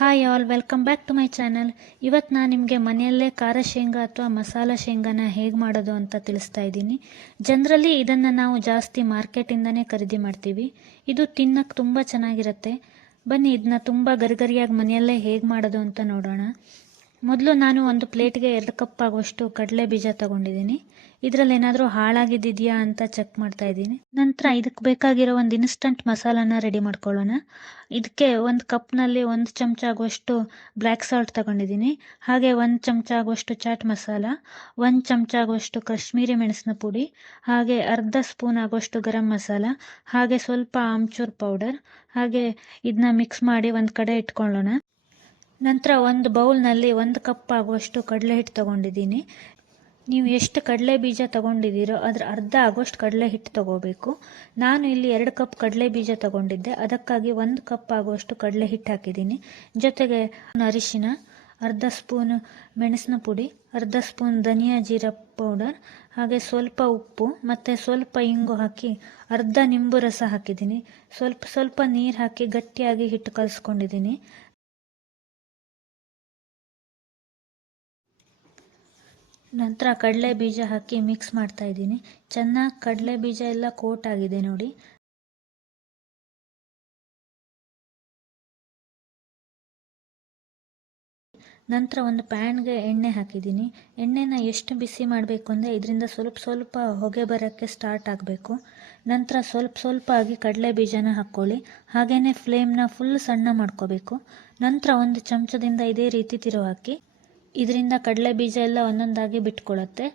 Hi all, welcome back to my channel. ಇವತ್ತು ನಾನು ನಿಮಗೆ ಮನೆಯಲ್ಲೇ ಖಾರ ಶೇಂಗಾ ಅಥವಾ ಮಸಾಲ ಶೇಂಗಾನ ಹೇಗೆ ಮಾಡೋದು ಅಂತ ತಿಳಿಸ್ತಾ ಇದ್ದೀನಿ. ಜನರಲಿ ಇದನ್ನು ನಾವು ಜಾಸ್ತಿ ಮಾರ್ಕೆಟಿಂದನೇ ಖರೀದಿ ಮಾಡ್ತೀವಿ. ಇದು ತಿನ್ನಕ್ಕೆ ತುಂಬ ಚೆನ್ನಾಗಿರುತ್ತೆ. ಬನ್ನಿ ಇದನ್ನ ತುಂಬ ಗರಿಗರಿಯಾಗಿ ಮನೆಯಲ್ಲೇ ಹೇಗೆ ಮಾಡೋದು ಅಂತ ನೋಡೋಣ. ಮೊದಲು ನಾನು ಒಂದು ಪ್ಲೇಟ್ಗೆ 2 ಕಪ್ ಆಗುವಷ್ಟು ಕಡಲೆ ಬೀಜ ತಗೊಂಡಿದ್ದೀನಿ. ಇದರಲ್ಲಿ ಏನಾದರೂ ಹಾಳಾಗಿದೆಯಾ ಅಂತ ಚೆಕ್ ಮಾಡ್ತಾ ಇದ್ದೀನಿ. ನಂತರ ಇದಕ್ಕೆ ಬೇಕಾಗಿರೋ ಒಂದು ಇನ್ಸ್ಟಂಟ್ ಮಸಾಲಾನ ರೆಡಿ ಮಾಡ್ಕೊಳ್ಳೋಣ. ಇದಕ್ಕೆ ಒಂದು ಕಪ್ನಲ್ಲಿ 1 ಚಮಚ ಆಗುವಷ್ಟು ಬ್ಲ್ಯಾಕ್ ಸಾಲ್ಟ್ ತಗೊಂಡಿದ್ದೀನಿ. ಹಾಗೆ 1 ಚಮಚ ಆಗುವಷ್ಟು ಚಾಟ್ ಮಸಾಲ, 1 ಚಮಚ ಆಗುವಷ್ಟು ಕಾಶ್ಮೀರಿ ಮೆಣಸಿನ ಪುಡಿ, ಹಾಗೆ ಅರ್ಧ ಸ್ಪೂನ್ ಆಗುವಷ್ಟು ಗರಂ ಮಸಾಲ, ಹಾಗೆ ಸ್ವಲ್ಪ ಆಮ್ಚೂರ್ ಪೌಡರ್. ಹಾಗೆ ಇದನ್ನ ಮಿಕ್ಸ್ ಮಾಡಿ ಒಂದು ಕಡೆ ಇಟ್ಕೊಳ್ಳೋಣ. ನಂತರ ಒಂದು ಬೌಲ್ನಲ್ಲಿ 1 ಕಪ್ ಆಗುವಷ್ಟು ಕಡಲೆ ಹಿಟ್ಟು ತಗೊಂಡಿದ್ದೀನಿ. ನೀವು ಎಷ್ಟು ಕಡಲೆ ಬೀಜ ತಗೊಂಡಿದ್ದೀರೋ ಅದರ ಅರ್ಧ ಆಗುವಷ್ಟು ಕಡಲೆ ಹಿಟ್ಟು ತಗೋಬೇಕು. ನಾನು ಇಲ್ಲಿ 2 ಕಪ್ ಕಡಲೆ ಬೀಜ ತಗೊಂಡಿದ್ದೆ, ಅದಕ್ಕಾಗಿ 1 ಕಪ್ ಆಗುವಷ್ಟು ಕಡಲೆ ಹಿಟ್ಟು ಹಾಕಿದ್ದೀನಿ. ಜೊತೆಗೆ ಅರಿಶಿನ, ಅರ್ಧ ಸ್ಪೂನ್ ಮೆಣಸಿನ ಪುಡಿ, ಅರ್ಧ ಸ್ಪೂನ್ ಧನಿಯಾ ಜೀರಾ ಪೌಡರ್, ಹಾಗೆ ಸ್ವಲ್ಪ ಉಪ್ಪು ಮತ್ತು ಸ್ವಲ್ಪ ಇಂಗು ಹಾಕಿ ಅರ್ಧ ನಿಂಬು ರಸ ಹಾಕಿದ್ದೀನಿ. ಸ್ವಲ್ಪ ನೀರು ಹಾಕಿ ಗಟ್ಟಿಯಾಗಿ ಹಿಟ್ಟು ಕಲಿಸ್ಕೊಂಡಿದ್ದೀನಿ. ನಂತರ ಕಡಲೆ ಬೀಜ ಹಾಕಿ ಮಿಕ್ಸ್ ಮಾಡ್ತಾ ಇದ್ದೀನಿ. ಚೆನ್ನಾಗಿ ಕಡಲೆ ಬೀಜ ಎಲ್ಲ ಕೋಟ್ ಆಗಿದೆ ನೋಡಿ. ನಂತರ ಒಂದು ಪ್ಯಾನ್ಗೆ ಎಣ್ಣೆ ಹಾಕಿದ್ದೀನಿ. ಎಣ್ಣೆನ ಎಷ್ಟು ಬಿಸಿ ಮಾಡಬೇಕು ಅಂದರೆ ಇದರಿಂದ ಸ್ವಲ್ಪ ಹೊಗೆ ಬರೋಕ್ಕೆ ಸ್ಟಾರ್ಟ್ ಆಗಬೇಕು. ನಂತರ ಸ್ವಲ್ಪ ಆಗಿ ಕಡಲೆ ಬೀಜನ ಹಾಕ್ಕೊಳ್ಳಿ. ಹಾಗೆಯೇ ಫ್ಲೇಮ್ನ ಫುಲ್ ಸಣ್ಣ ಮಾಡ್ಕೋಬೇಕು. ನಂತರ ಒಂದು ಚಮಚದಿಂದ ಇದೇ ರೀತಿ ತಿರು ಹಾಕಿ. ಇದರಿಂದ ಕಡಲೆ ಬೀಜ ಎಲ್ಲ ಒಂದೊಂದಾಗಿ ಬಿಟ್ಕೊಳ್ಳುತ್ತೆ.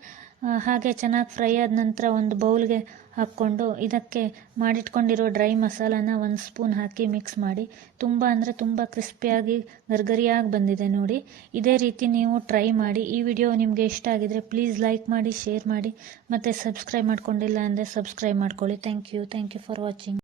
ಹಾಗೆ ಚೆನ್ನಾಗಿ ಫ್ರೈ ಆದ ನಂತರ ಒಂದು ಬೌಲ್ಗೆ ಹಾಕ್ಕೊಂಡು ಇದಕ್ಕೆ ಮಾಡಿಟ್ಕೊಂಡಿರೋ ಡ್ರೈ ಮಸಾಲಾನ 1 ಸ್ಪೂನ್ ಹಾಕಿ ಮಿಕ್ಸ್ ಮಾಡಿ. ತುಂಬ ಅಂದರೆ ತುಂಬ ಕ್ರಿಸ್ಪಿಯಾಗಿ ಗರ್ಗರಿಯಾಗಿ ಬಂದಿದೆ ನೋಡಿ. ಇದೇ ರೀತಿ ನೀವು ಟ್ರೈ ಮಾಡಿ. ಈ ವಿಡಿಯೋ ನಿಮಗೆ ಇಷ್ಟ ಆಗಿದರೆ ಪ್ಲೀಸ್ ಲೈಕ್ ಮಾಡಿ, ಶೇರ್ ಮಾಡಿ, ಮತ್ತು ಸಬ್ಸ್ಕ್ರೈಬ್ ಮಾಡ್ಕೊಂಡಿಲ್ಲ ಅಂದರೆ ಸಬ್ಸ್ಕ್ರೈಬ್ ಮಾಡ್ಕೊಳ್ಳಿ. Thank you for watching.